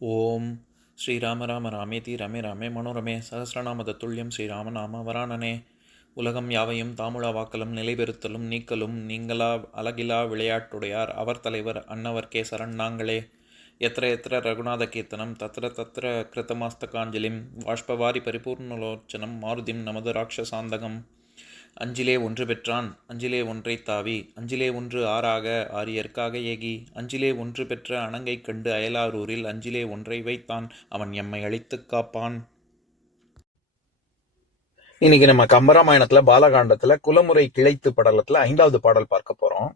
ஓம் ஸ்ரீராம ராம ராமேதி ரமே ராமே மனோரமே சகசிரநாம தத்துல்யம் ஸ்ரீராம நாம வராணனே. உலகம் யாவையும் தாமுழா வாக்கலும் நிலைபெறுத்தலும் நீக்கலும் நீங்களா அழகிலா விளையாட்டுடையார் அவர் தலைவர் அன்னவர் சரண் நாங்களே. எத்திர எத்திர ரகுநாத கீர்த்தனம் தத்திர தத்திர கிருத்தமாஸ்தகாஞ்சலிம் வாஷ்பவாரி பரிபூர்ணலோச்சனம் மாருதிம் நமது ராட்சசாந்தகம். அஞ்சிலே ஒன்று பெற்றான் அஞ்சிலே ஒன்றை தாவி அஞ்சிலே ஒன்று ஆறாக ஆரியர்க்காக ஏகி அஞ்சிலே ஒன்று பெற்ற அணங்கை கண்டு அயலாரூரில் அஞ்சிலே ஒன்றை வைத்தான் அவன் எம்மை அழித்துக் காப்பான். இன்னைக்கு நம்ம கம்பராமாயணத்துல பாலகாண்டத்துல குலமுறை கிளைத்து படலத்துல 5வது பாடல் பார்க்க போறோம்.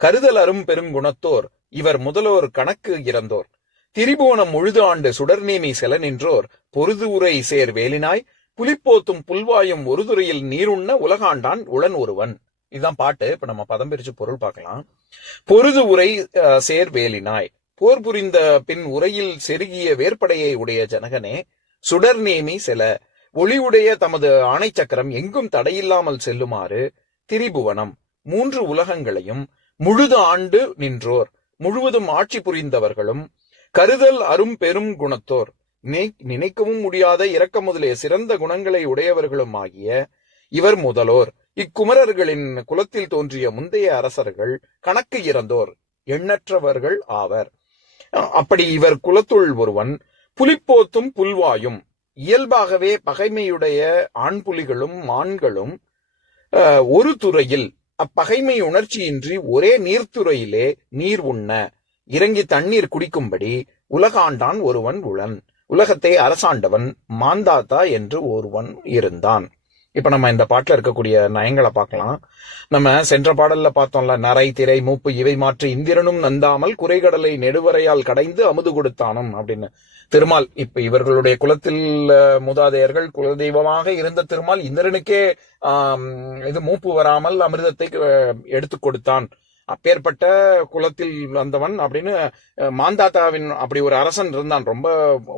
கருதல் அரும் பெருங்குணத்தோர் இவர் முதலோர் கணக்கு இறந்தோர் திரிபுவனம் முழுது ஆண்டு சுடர்நேமி செல நின்றோர் பொருது உரை சேர் வேலினாய் புலிப்போத்தும் புல்வாயும் ஒரு துறையில் நீருண்ண உலகாண்டான் உளன் ஒருவன். இதுதான் பாட்டு. இப்ப நம்ம பதம் பிரிச்சு பொருள் பார்க்கலாம். பொருது உரை சேர் வேலினாய், போர் புரிந்த பின் உரையில் செருகிய வேற்படையை உடைய ஜனகனே, சுடர்நேமி செல ஒளியுடைய தமது ஆணை சக்கரம் எங்கும் தடையில்லாமல் செல்லுமாறு திரிபுவனம் 3 உலகங்களையும் முழுது ஆண்டு நின்றோர் முழுவதும் ஆட்சி புரிந்தவர்களும் கருதல் அரும் பெரும் குணத்தோர் நினைக்கவும் முடியாத இரக்க முதலிய சிறந்த குணங்களை உடையவர்களும் ஆகிய இவர் முதலோர் இக்குமரர்களின் குலத்தில் தோன்றிய முந்தைய அரசர்கள் கணக்கு இறந்தோர் எண்ணற்றவர்கள் ஆவர். அப்படி இவர் குலத்துள் ஒருவன் புலிப்போத்தும் புல்வாயும் இயல்பாகவே பகைமையுடைய ஆண் புலிகளும் மான்களும் ஒரு துறையில் அப்பகைமை உணர்ச்சியின்றி ஒரே நீர்த்துறையிலே நீர் உண்ண இறங்கி தண்ணீர் குடிக்கும்படி உலகாண்டான் ஒருவன் உளன். உலகத்தை அரசாண்டவன் மாந்தாத்தா என்று ஒருவன் இருந்தான். இப்ப நம்ம இந்த பாட்டுல இருக்கக்கூடிய நயங்களை பார்க்கலாம். நம்ம சென்ற பாடல்ல பார்த்தோம்ல, நரை திரை மூப்பு இவை மாற்றி இந்திரனும் நந்தாமல் குறைகடலை நெடுவரையால் கடைந்து அமுது கொடுத்தானும் அப்படின்னு. திருமால் இப்ப இவர்களுடைய குலத்தில் மூதாதையர்கள் குலதெய்வமாக இருந்த திருமால் இந்திரனுக்கே இது மூப்பு வராமல் அமிர்தத்தை எடுத்து கொடுத்தான். அப்பேற்பட்ட குலத்தில் வந்தவன் அப்படின்னு மாந்தாத்தாவின் அப்படி ஒரு அரசன் இருந்தான், ரொம்ப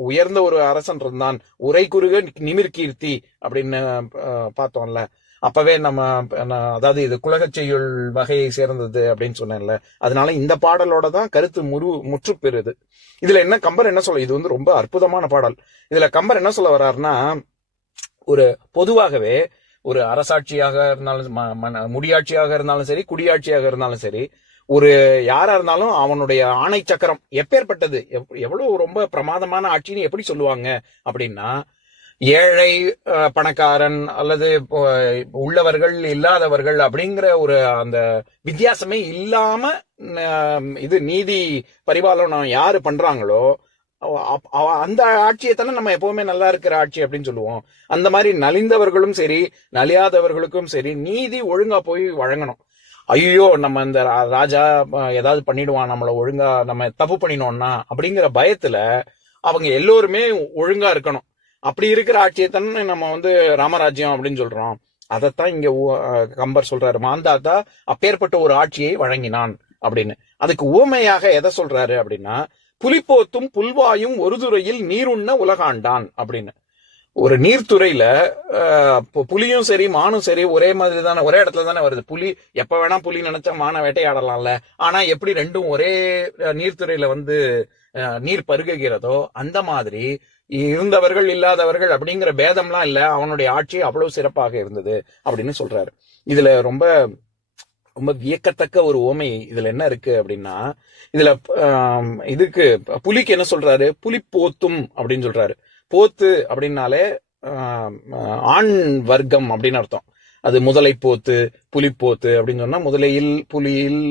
உயர்ந்த ஒரு அரசன் இருந்தான். உரை குறுக நிமிர் கீர்த்தி அப்படின்னு பார்த்தோம்ல. அப்பவே நம்ம அதாவது இது குலகச் செய்யுள் வகையை சேர்ந்தது அப்படின்னு சொன்னேன்ல. அதனால இந்த பாடலோட தான் கருத்து முற்று பெறுது. இதுல என்ன கம்பர் என்ன சொல்ல, இது வந்து ரொம்ப அற்புதமான பாடல். இதுல கம்பர் என்ன சொல்ல வர்றாருன்னா, ஒரு பொதுவாகவே ஒரு அரசாட்சியாக இருந்தாலும் முடியாட்சியாக இருந்தாலும் சரி, குடியாட்சியாக இருந்தாலும் சரி, ஒரு யாரா இருந்தாலும் அவனுடைய ஆணை சக்கரம் எப்பேற்பட்டது, எவ்வளவு ரொம்ப பிரமாதமான ஆட்சின்னு எப்படி சொல்லுவாங்க அப்படின்னா, ஏழை பணக்காரன் அல்லது உள்ளவர்கள் இல்லாதவர்கள் அப்படிங்கிற ஒரு அந்த வித்தியாசமே இல்லாம இது நீதி பரிபாலனம் யாரு பண்றாங்களோ அந்த ஆட்சியை தானே நம்ம எப்பவுமே நல்லா இருக்கிற ஆட்சி அப்படின்னு சொல்லுவோம். அந்த மாதிரி நலிந்தவர்களும் சரி நலியாதவர்களுக்கும் சரி நீதி ஒழுங்கா போய் வழங்கணும். ஐயோ நம்ம இந்த ராஜா ஏதாவது பண்ணிடுவான், நம்மள ஒழுங்கா நம்ம தப்பு பண்ணினோம்னா அப்படிங்கிற பயத்துல அவங்க எல்லோருமே ஒழுங்கா இருக்கணும். அப்படி இருக்கிற ஆட்சியை தானே நம்ம வந்து ராமராஜ்யம் அப்படின்னு சொல்றோம். அதைத்தான் இங்க கம்பர் சொல்றாரு. மாந்தாத்தா அப்பேற்பட்ட ஒரு ஆட்சியை வழங்கினான் அப்படின்னு. அதுக்கு ஊமையாக எதை சொல்றாரு அப்படின்னா, புலிப்போத்தும் புல்வாயும் ஒரு துறையில் நீருண்ண உலகாண்டான் அப்படின்னு. ஒரு நீர்த்துறையில புலியும் சரி மானும் சரி ஒரே மாதிரி தானே, ஒரே இடத்துல தானே வருது. புலி எப்ப வேணா புலி நினைச்சா மான வேட்டையாடலாம்ல. ஆனா எப்படி ரெண்டும் ஒரே நீர்த்துறையில வந்து நீர் பருகுகிறதோ அந்த மாதிரி இருந்தவர்கள் இல்லாதவர்கள் அப்படிங்கிற பேதம்லாம் இல்ல, அவனுடைய ஆட்சி அவ்வளவு சிறப்பாக இருந்தது அப்படின்னு சொல்றாரு. இதுல ரொம்ப ரொம்ப வியக்கத்தக்க ஒரு ஓமை இதுல என்ன இருக்கு அப்படின்னா, இதுல இதுக்கு புலிக்கு என்ன சொல்றாரு, புலி போத்தும் அப்படின்னு சொல்றாரு. போத்து அப்படின்னாலே ஆண் வர்க்கம் அப்படின்னு அர்த்தம். அது முதலை போத்து புலிப்போத்து அப்படின்னு சொன்னா முதலையில் புலியில்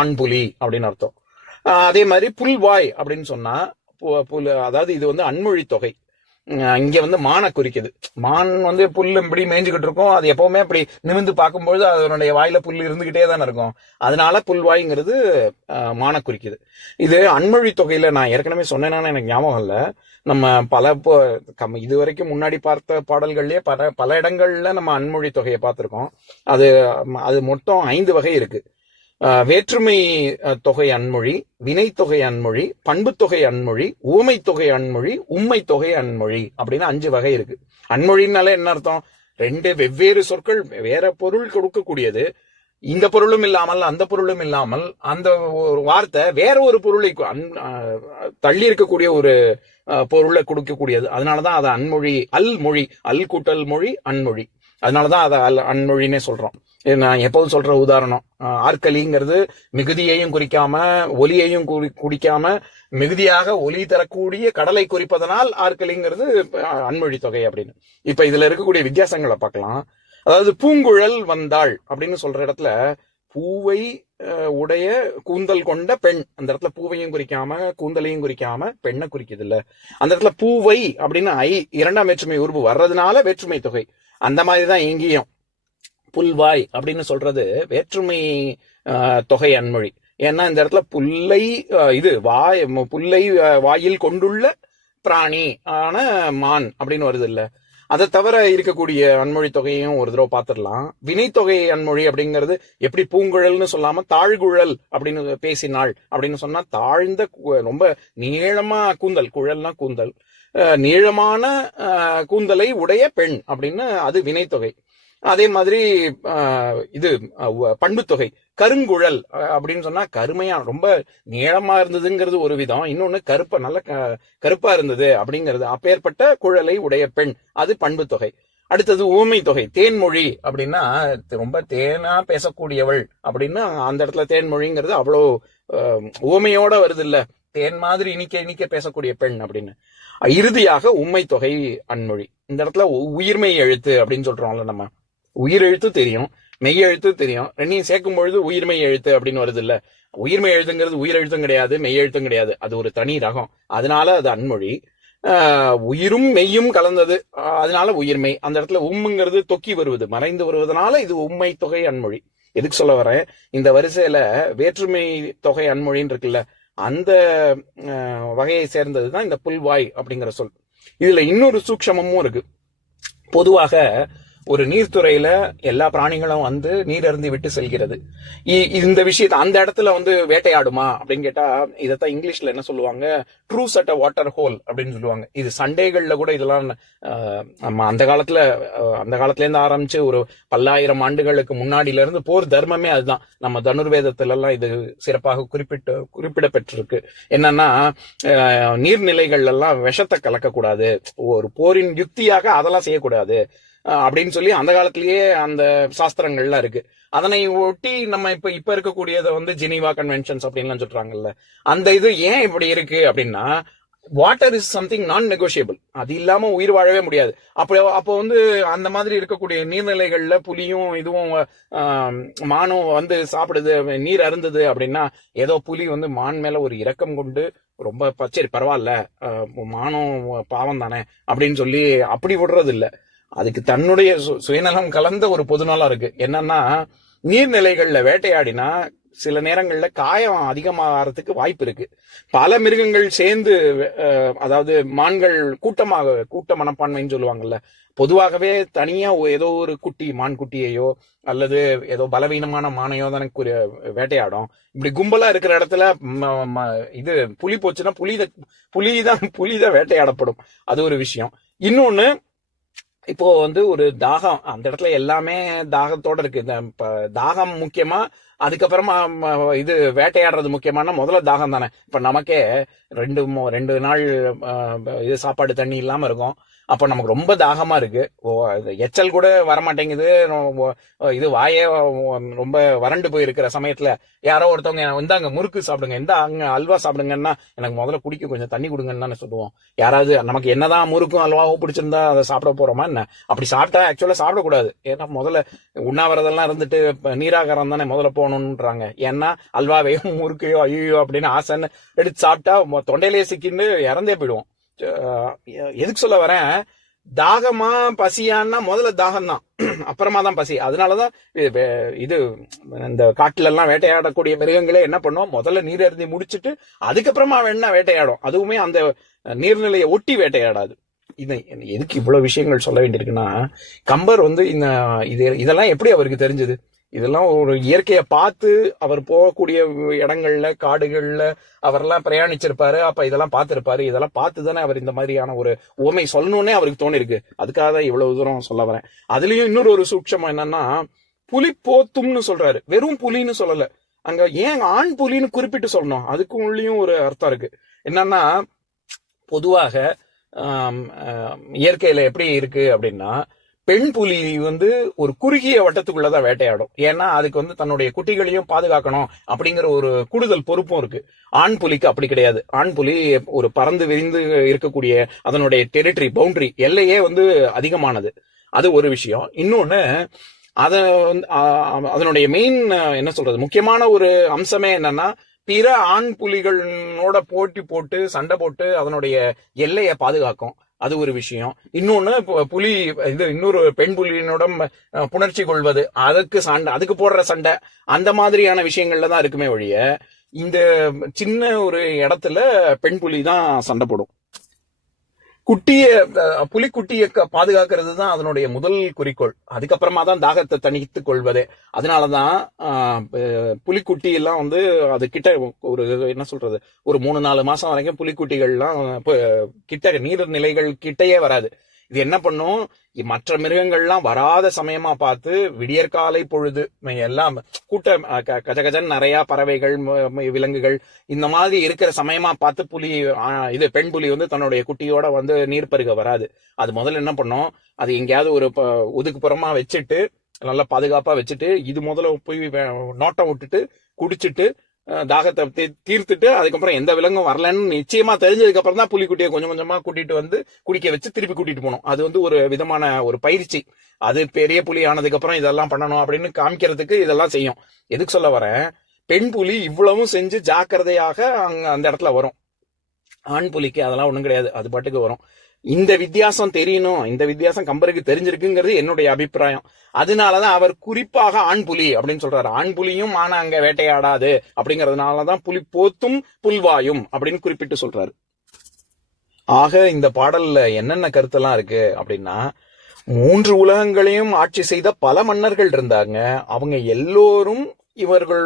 ஆண் புலி அப்படின்னு அர்த்தம். அதே மாதிரி புல்வாய் அப்படின்னு சொன்னா அதாவது இது வந்து அன்மொழி தொகை. இங்க வந்து மானை குறிக்குது. மான் வந்து புல் இப்படி மேய்ஞ்சுக்கிட்டு இருக்கும். அது எப்பவுமே அப்படி நிமிந்து பார்க்கும்போது அதனுடைய வாயில புல் இருந்துகிட்டே தானே இருக்கும். அதனால புல்வாய்ங்கிறது மானை குறிக்குது. இது அன்மொழி தொகையில நான் ஏற்கனவே சொன்னேன்னு எனக்கு ஞாபகம் இல்ல. நம்ம பல இது வரைக்கும் முன்னாடி பார்த்த பாடல்கள்லயே பல இடங்கள்ல நம்ம அன்மொழி தொகையை பார்த்திருக்கோம். அது மொத்தம் 5 வகை இருக்கு. வேற்றுமை தொகை அன்மொழி, வினை தொகை அன்மொழி, பண்பு தொகை அன்மொழி, ஊமை தொகை அன்மொழி, உண்மை தொகை அன்மொழி அப்படின்னு 5 வகை இருக்கு. அன்மொழினால என்ன அர்த்தம், 2 வெவ்வேறு சொற்கள் வேற பொருள் கொடுக்கக்கூடியது. இந்த பொருளும் இல்லாமல் அந்த பொருளும் இல்லாமல் அந்த ஒரு வார்த்தை வேற ஒரு பொருளை தள்ளி இருக்கக்கூடிய ஒரு பொருளை கொடுக்கக்கூடியது. அதனாலதான் அதை அன்மொழி, அல் மொழி, அல் கூட்டல் மொழி அன்மொழி. அதனாலதான் அதை அன்மொழின்னே சொல்றோம். நான் எப்போதும் சொல்ற உதாரணம், ஆற்கலிங்கிறது மிகுதியையும் குறிக்காம ஒலியையும் குடிக்காம மிகுதியாக ஒலி தரக்கூடிய கடலை குறிப்பதனால் ஆற்கலிங்கிறது அன்மொழி தொகை அப்படின்னு. இப்ப இதுல இருக்கக்கூடிய வித்தியாசங்களை பார்க்கலாம். அதாவது பூங்குழல் வந்தாள் அப்படின்னு சொல்ற இடத்துல பூவை உடைய கூந்தல் கொண்ட பெண், அந்த இடத்துல பூவையும் குறிக்காம கூந்தலையும் குறிக்காம பெண்ணை குறிக்குது இல்ல. அந்த இடத்துல பூவை அப்படின்னு இரண்டாம் வேற்றுமை உருவு வர்றதுனால வேற்றுமை தொகை. அந்த மாதிரிதான் இங்கேயும் புல்வாய் அப்படின்னு சொல்றது வேற்றுமை தொகை அன்மொழி. ஏன்னா இந்த இடத்துல புல்லை புல்லை வாயில் கொண்டுள்ள பிராணி ஆன மான் அப்படின்னு வருது இல்ல. அதை தவிர இருக்கக்கூடிய அன்மொழி தொகையும் ஒரு தடவை பார்த்துடலாம். வினைத்தொகை அன்மொழி அப்படிங்கிறது எப்படி பூங்குழல்னு சொல்லாம தாழ்குழல் அப்படின்னு பேசினாள் அப்படின்னு சொன்னா தாழ்ந்த ரொம்ப நீளமா கூந்தல், குழல்னா கூந்தல், நீளமான கூந்தலை உடைய பெண் அப்படின்னு அது வினைத்தொகை. அதே மாதிரி பண்பு தொகை கருங்குழல் அப்படின்னு சொன்னா கருமையா ரொம்ப நீளமா இருந்ததுங்கிறது ஒரு விதம், இன்னொன்னு நல்ல கருப்பா இருந்தது அப்படிங்கிறது. அப்பேற்பட்ட குழலை உடைய பெண் அது பண்பு தொகை. அடுத்தது ஊமை தொகை தேன்மொழி அப்படின்னா ரொம்ப தேனா பேசக்கூடியவள் அப்படின்னு அந்த இடத்துல தேன்மொழிங்கிறது அவ்வளோ ஊமையோட வருது இல்ல, தேன் மாதிரி இனிக்க இனிக்க பேசக்கூடிய பெண் அப்படின்னு. இறுதியாக உண்மை தொகை அன்மொழி. இந்த இடத்துல உயிர்மெய் எழுத்து அப்படின்னு சொல்றோம்ல, நம்ம உயிர் எழுத்து தெரியும், மெய் எழுத்து தெரியும், ரெண்டையும் சேர்க்கும் பொழுது உயிர்மெய் எழுத்து அப்படின்னு வருது இல்ல. உயிர்மெய் எழுத்துங்கிறது உயிர் எழுத்தும் கிடையாது, மெய் எழுத்தும் கிடையாது, அது ஒரு தனி ரகம், அதனால அது அன்மொழி. உயிரும் மெய்யும் கலந்தது, அதனால உயிர்மெய். அந்த இடத்துல உம்முங்கிறது தொக்கி வருவது, மறைந்து வருவதனால இது உண்மை தொகை அன்மொழி. எதுக்கு சொல்ல வரேன், இந்த வரிசையில வேற்றுமை தொகை அன்மொழின்னு இருக்குல்ல, அந்த வகையை சேர்ந்ததுதான் இந்த புல்வாய் அப்படிங்கிற சொல். இதுல இன்னொரு சூக்ஷமும் இருக்கு. பொதுவாக ஒரு நீர்த்துறையில எல்லா பிராணிகளும் வந்து நீர் அருந்தி விட்டு செல்கிறது. இந்த விஷயத்த அந்த இடத்துல வந்து வேட்டையாடுமா அப்படின்னு கேட்டா, இதத்தான் இங்கிலீஷ்ல என்ன சொல்லுவாங்க, truce at a water whole அப்படின்னு சொல்லுவாங்க. இது சண்டேகள்ல கூட இதெல்லாம் நம்ம அந்த காலத்துல இருந்து ஆரம்பிச்சு ஒரு 1000 ஆண்டுகளுக்கு முன்னாடியில இருந்து போர் தர்மமே அதுதான். நம்ம தனுர்வேதத்துல எல்லாம் இது சிறப்பாக குறிப்பிடப்பட்டிருக்கு. என்னன்னா நீர்நிலைகள் எல்லாம் விஷத்தை கலக்கக்கூடாது, ஒரு போரின் யுக்தியாக அதெல்லாம் செய்யக்கூடாது அப்படின்னு சொல்லி அந்த காலத்திலேயே அந்த சாஸ்திரங்கள்லாம் இருக்கு. அதனை ஒட்டி நம்ம இப்ப இருக்கக்கூடியதை வந்து ஜெனீவா கன்வென்ஷன்ஸ் அப்படின்லாம் சொல்றாங்கல்ல, அந்த இது ஏன் இப்படி இருக்கு அப்படின்னா, வாட்டர் இஸ் சம்திங் நான் நெகோஷியபிள், அது இல்லாம உயிர் வாழவே முடியாது. அப்போ வந்து அந்த மாதிரி இருக்கக்கூடிய நீர்நிலைகள்ல புலியும் இதுவும் மானும் வந்து சாப்பிடுது, நீர் அருந்தது அப்படின்னா, ஏதோ புலி வந்து மான் மேல ஒரு இரக்கம் கொண்டு ரொம்ப சரி பரவாயில்ல மானும் பாவம் தானே அப்படின்னு சொல்லி அப்படி விடுறது இல்ல. அதுக்கு தன்னுடைய சுயநலம் கலந்த ஒரு பொதுநலம் இருக்கு. என்னன்னா நீர்நிலைகள்ல வேட்டையாடினா சில நேரங்கள்ல காயம் அதிகமாகறதுக்கு வாய்ப்பு இருக்கு. பல மிருகங்கள் சேர்ந்து, அதாவது மான்கள் கூட்ட மனப்பான்மைன்னு சொல்லுவாங்கல்ல, பொதுவாகவே தனியா ஏதோ ஒரு குட்டி மான் குட்டியையோ அல்லது ஏதோ பலவீனமான மானையோ தானே வேட்டையாடும். இப்படி கும்பலா இருக்கிற இடத்துல இது புலி போச்சுன்னா புலிதான் வேட்டையாடப்படும். அது ஒரு விஷயம். இன்னொன்னு, இப்போ வந்து ஒரு தாகம், அந்த இடத்துல எல்லாமே தாகத்தோட இருக்கு. இந்த தாகம் முக்கியமா, அதுக்கப்புறமா இது வேட்டையாடுறது முக்கியமான, முதல்ல தாகம் தானே. இப்ப நமக்கே 2 நாள் இது சாப்பாடு தண்ணி இல்லாம இருக்கும். அப்ப நமக்கு ரொம்ப தாகமா இருக்கு, எச்சல் கூட வரமாட்டேங்குது, இது வாயே ரொம்ப வறண்டு போயிருக்கிற சமயத்துல யாரோ ஒருத்தவங்க இந்தாங்க முறுக்கு சாப்பிடுங்க, அங்க அல்வா சாப்பிடுங்கன்னா எனக்கு முதல்ல குடிக்க கொஞ்சம் தண்ணி கொடுங்கன்னு தானே சொல்லுவோம். யாராவது நமக்கு என்னதான் முறுக்கும் அல்வாவும் பிடிச்சிருந்தா அதை சாப்பிட போறோமா என்ன? அப்படி சாப்பிட்டா ஆக்சுவலா சாப்பிடக்கூடாது. ஏன்னா முதல்ல உண்ணாவிரதெல்லாம் இருந்துட்டு நீராகாரம் தானே முதல்ல போகணும்ன்றாங்க. ஏன்னா அல்வாவையோ முறுக்கையோ ஐயோ அப்படின்னு ஆசைன்னு எடுத்து சாப்பிட்டா தொண்டையிலே சிக்கின்னு இறந்தே போயிடுவோம். எதுக்கு சொல்ல வரேன், தாகமா பசியான்னா முதல்ல தாகம் தான், அப்புறமா தான் பசி. அதனாலதான் இது இந்த காட்டுல எல்லாம் வேட்டையாடக்கூடிய மிருகங்களே என்ன பண்ணும், முதல்ல நீர் அருந்தி முடிச்சுட்டு அதுக்கப்புறமா வேணா வேட்டையாடும். அதுவுமே அந்த நீர்நிலையை ஒட்டி வேட்டையாடாது. எதுக்கு இவ்வளவு விஷயங்கள் சொல்ல வேண்டியிருக்குன்னா, கம்பர் வந்து இதெல்லாம் எப்படி அவருக்கு தெரிஞ்சது? இதெல்லாம் ஒரு இயற்கையை பார்த்து அவர் போகக்கூடிய இடங்கள்ல காடுகள்ல அவரெல்லாம் பிரயாணிச்சிருப்பாரு. அப்ப இதெல்லாம் பார்த்திருப்பாரு. இதெல்லாம் பார்த்துதானே அவர் இந்த மாதிரியான ஒரு உவமை சொல்லணும்னே அவருக்கு தோணிருக்கு. அதுக்காக தான் இவ்வளவு தூரம் சொல்ல வரேன். அதுலயும் இன்னொரு சூட்சம் என்னன்னா, புலி போத்தும்னு சொல்றாரு, வெறும் புலின்னு சொல்லல. அங்க ஏன் ஆண் புலின்னு குறிப்பிட்டு சொல்லணும்? அதுக்கு உள்ளயும் ஒரு அர்த்தம் இருக்கு. என்னன்னா, பொதுவாக இயற்கையில எப்படி இருக்கு அப்படின்னா, பெண் புலி ஒரு குறுகிய வட்டத்துக்குள்ளதான் வேட்டையாடும். ஏன்னா அதுக்கு தன்னுடைய குட்டிகளையும் பாதுகாக்கணும் அப்படிங்கிற ஒரு கூடுதல் பொறுப்பும் இருக்கு. ஆண் புலிக்கு அப்படி கிடையாது. ஆண் புலி ஒரு பறந்து விரிந்து இருக்கக்கூடிய அதனுடைய டெரிட்டரி பவுண்டரி எல்லையே அதிகமானது. அது ஒரு விஷயம். இன்னொன்னு, அத அதனுடைய மெயின் என்ன சொல்றது, முக்கியமான ஒரு அம்சமே என்னன்னா, பிற ஆண் புலிகளோட போட்டி போட்டு சண்டை போட்டு அதனுடைய எல்லையை பாதுகாக்கும். அது ஒரு விஷயம். இன்னொன்னு, புலி இன்னொரு பெண் புலியினோட புணர்ச்சி கொள்வது, அதுக்கு போடுற சண்டை, அந்த மாதிரியான விஷயங்கள்ல தான் இருக்குமே ஒழிய, இந்த சின்ன ஒரு இடத்துல பெண் புலி தான் சண்டை போடும். புலிக்குட்டியை பாதுகாக்கிறது தான் அதனுடைய முதல் குறிக்கோள். அதுக்கப்புறமா தான் தாகத்தை தணித்துக் கொள்வதே. அதனாலதான் புலிக்குட்டி எல்லாம் அது கிட்ட ஒரு என்ன சொல்றது, ஒரு 3-4 மாசம் வரைக்கும் புலிக்குட்டிகள்லாம் கிட்ட நீர்நிலைகள் கிட்டையே வராது. இது என்ன பண்ணும், மற்ற மிருகங்கள்லாம் வராத சமயமா பார்த்து விடியற்காலை பொழுது எல்லாம் கூட்டம் கஜகஜன் நிறைய பறவைகள் விலங்குகள் இந்த மாதிரி இருக்கிற சமயமா பார்த்து பெண் புலி தன்னுடைய குட்டியோட நீர் பருக வராது. அது முதல்ல என்ன பண்ணும், அது எங்கேயாவது ஒரு ஒதுக்குப்புறமா வச்சுட்டு, நல்லா பாதுகாப்பா வச்சுட்டு, இது முதல்ல போய் நோட்டம் விட்டுட்டு குடிச்சிட்டு தாகத்தை தீர்த்துட்டு, அதுக்கப்புறம் எந்த விலங்கும் வரலன்னு நிச்சயமா தெரிஞ்சதுக்கு அப்புறம் தான் புலிக்குட்டியை கொஞ்சம் கொஞ்சமா கூட்டிட்டு குடிக்க வச்சு திருப்பி கூட்டிட்டு போகணும். அது ஒரு விதமான ஒரு பயிற்சி. அது பெரிய புலி ஆனதுக்கு அப்புறம் இதெல்லாம் பண்ணணும் அப்படின்னு காமிக்கிறதுக்கு இதெல்லாம் செய்யும். எதுக்கு சொல்ல வரேன், பெண் புலி இவ்வளவும் செஞ்சு ஜாக்கிரதையாக அந்த இடத்துல வரும். ஆண் புலிக்கு அதெல்லாம் ஒண்ணும் கிடையாது, அது பாட்டுக்கு வரும். இந்த வித்தியாசம் தெரியணும், இந்த வித்தியாசம் கம்பருக்கு தெரிஞ்சிருக்குங்கிறது என்னுடைய அபிப்பிராயம். அதனாலதான் அவர் குறிப்பாக ஆண் புலி அப்படின்னு சொல்றாரு. ஆண் புலியும் ஆனா அங்க வேட்டையாடாது அப்படிங்கறதுனாலதான் புலி போத்தும் புல்வாயும் அப்படின்னு குறிப்பிட்டு சொல்றாரு. ஆக இந்த பாடல்ல என்னென்ன கருத்தெல்லாம் இருக்கு அப்படின்னா, 3 உலகங்களையும் ஆட்சி செய்த பல மன்னர்கள் இருந்தாங்க. அவங்க எல்லோரும் இவர்கள்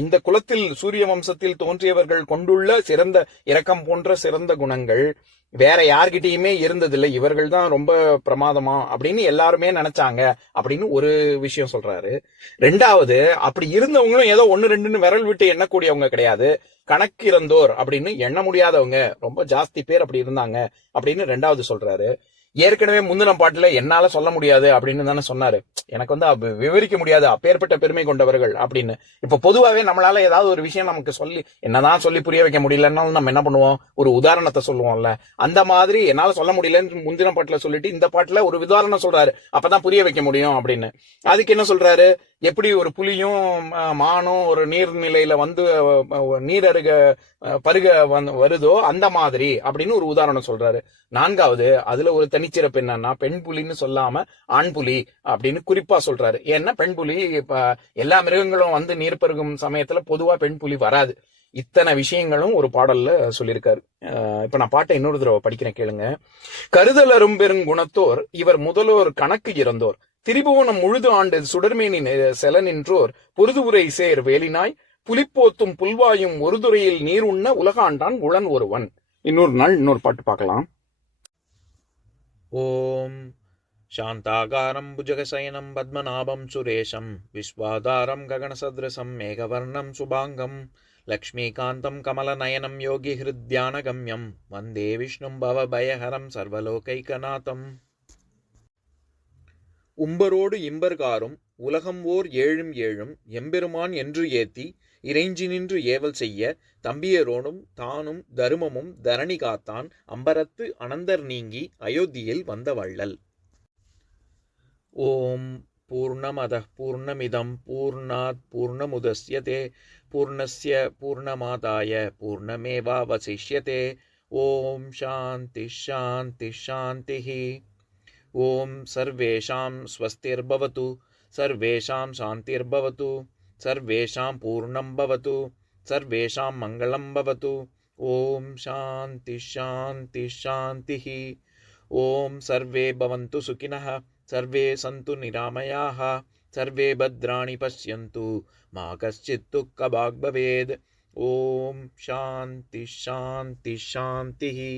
இந்த குலத்தில் சூரிய வம்சத்தில் தோன்றியவர்கள் கொண்டுள்ள சிறந்த இரக்கம் போன்ற சிறந்த குணங்கள் வேற யார்கிட்டயுமே இருந்ததில்லை. இவர்கள் தான் ரொம்ப பிரமாதமா அப்படின்னு எல்லாருமே நினைச்சாங்க அப்படின்னு ஒரு விஷயம் சொல்றாரு. 2வது, அப்படி இருந்தவங்களும் ஏதோ 1-2 விரல் விட்டு எண்ணக்கூடியவங்க கிடையாது. கணக்கிறந்தோர் அப்படின்னு எண்ண முடியாதவங்க ரொம்ப ஜாஸ்தி பேர் அப்படி இருந்தாங்க அப்படின்னு 2வது சொல்றாரு. ஏற்கனவே முந்தின பாட்டுல என்னால சொல்ல முடியாது அப்படின்னு தானே சொன்னாரு. எனக்கு விவரிக்க முடியாது அப்பேற்பட்ட பெருமை கொண்டவர்கள் அப்படின்னு. இப்ப பொதுவாவே நம்மளால ஏதாவது ஒரு விஷயம் நமக்கு என்னதான் சொல்லி புரிய வைக்க முடியலன்னாலும் நம்ம என்ன பண்ணுவோம், ஒரு உதாரணத்தை சொல்லுவோம்ல. அந்த மாதிரி என்னால சொல்ல முடியலன்னு முந்தின பாட்டுல சொல்லிட்டு இந்த பாட்டுல ஒரு உதாரணம் சொல்றாரு, அப்பதான் புரிய வைக்க முடியும் அப்படின்னு. அதுக்கு என்ன சொல்றாரு, எப்படி ஒரு புலியும் மானும் ஒரு நீர்நிலையில நீர் அருக பருக வருதோ அந்த மாதிரி அப்படின்னு ஒரு உதாரணம் சொல்றாரு. 4வது, அதுல ஒரு தனிச்சிறப்பு என்னன்னா, பெண் புலின்னு சொல்லாம ஆண் புலி அப்படின்னு குறிப்பா சொல்றாரு. ஏன்னா பெண் புலி எல்லா மிருகங்களும் நீர் பருகும் சமயத்துல பொதுவா பெண் புலி வராது. இத்தனை விஷயங்களும் ஒரு பாடல்ல சொல்லியிருக்காரு. இப்ப நான் பாட்டை இன்னொரு தடவை படிக்கிறேன், கேளுங்க. கருதலரும் பெருங்குணத்தோர் இவர் முதலோர் கணக்கு இறந்தோர், திரிபுவனம் முழுது ஆண்டு சுடர்மேனி செல நின்றோர், பொருதுவுரை சேர் வேலினாய் புலிப்போத்தும் புல்வாயும் ஒரு துறையில் நீர் உண்ண உலகாண்டான் உளன் ஒருவன். இன்னொரு நாள் இன்னொரு பாட்டு பார்க்கலாம். ஓம் சாந்தாகாரம் புஜகசயனம் பத்மநாபம் சுரேஷம் விஸ்வாதாரம் ககனசத்ரசம் மேகவர்ணம் சுபாங்கம் லக்ஷ்மீகாந்தம் கமலநயனம் யோகி ஹிருத்யானகம்யம் வந்தே விஷ்ணும் பவபயஹரம் சர்வலோகைகநாதம். உம்பரோடு இம்பர்காரும் உலகம் ஓர் ஏழும் ஏழும் எம்பெருமான் என்று ஏத்தி இறைஞ்சி நின்று ஏவல் செய்ய தம்பியரோடும் தானும் தருமமும் தரணி காத்தான் அம்பரத்து அனந்தர் நீங்கி அயோத்தியில் வந்த வள்ளல். ஓம் பூர்ணமத பூர்ணமிதம் பூர்ணாத் பூர்ணமுதஸ்யதே பூர்ணஸ்ய பூர்ணமாதாய பூர்ணமேவாவசிஷ்யதே. ஓம் சாந்தி சாந்தி சாந்திஹி. ஓம் சர்வேஷாம் ஸ்வஸ்திர்பவது சர்வேஷாம் சாந்திர்பவது சர்வேஷாம் பூர்ணம் பவது சர்வேஷாம் மங்களம் பவது. ஓம் சாந்தி சாந்தி சாந்திஹி. ஓம் சர்வே பவந்து சுகினஹ சர்வே சந்து நிராமயாஹ சர்வே பத்ராணி பஷ்யந்து மா கஷ்சித் துக்கபாக் பவேத். ஓம் சாந்தி சாந்தி சாந்திஹி.